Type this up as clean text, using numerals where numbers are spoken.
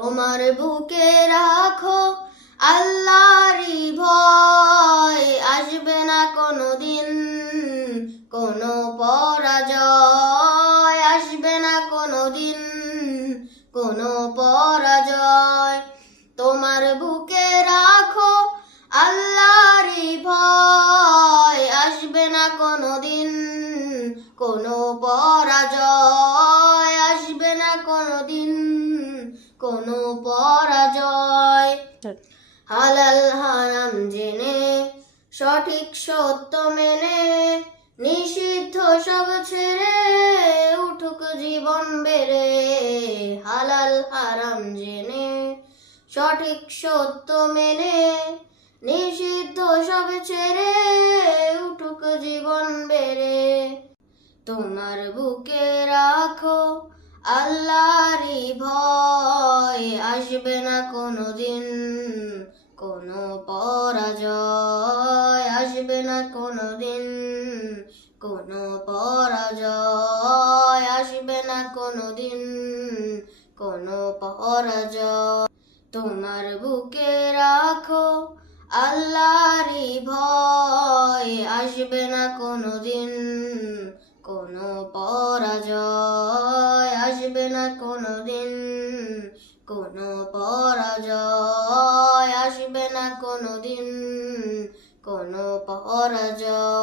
তোমার বুকে রাখো আল্লাহরই ভয়, আসবে না কোনোদিন কোনো পরাজয়, আসবে না কোনোদিন কোনো পরাজয়। তোমার বুকে রাখো আল্লাহরই ভয়, আসবে না কোনোদিন কোনো পরাজয়, আসবে না কোনোদিন কোনো পরাজয়। হালাল হারাম জেনে সঠিক সত্য মেনে নিষিদ্ধ সব ছেড়ে উঠুক জীবন বেড়ে। হালাল হারাম জেনে সঠিক সত্য মেনে নিষিদ্ধ সব ছেড়ে উঠুক জীবন বেড়ে। তোমার বুকে রাখো আল্লাহরই ভয়, আসবে না কোনোদিন কোনো পরাজয়, আসবে না কোনোদিন কোনো পরাজয়, আসবে না কোনোদিন কোনো পরাজয়। তোমার বুকে রাখো আল্লাহরই ভয়, আসবে না কোনোদিন কোনো পরাজয়, আসবে না কোনোদিন কোনো পরাজয়, আসবে না কোনোদিন কোনো পরাজয়।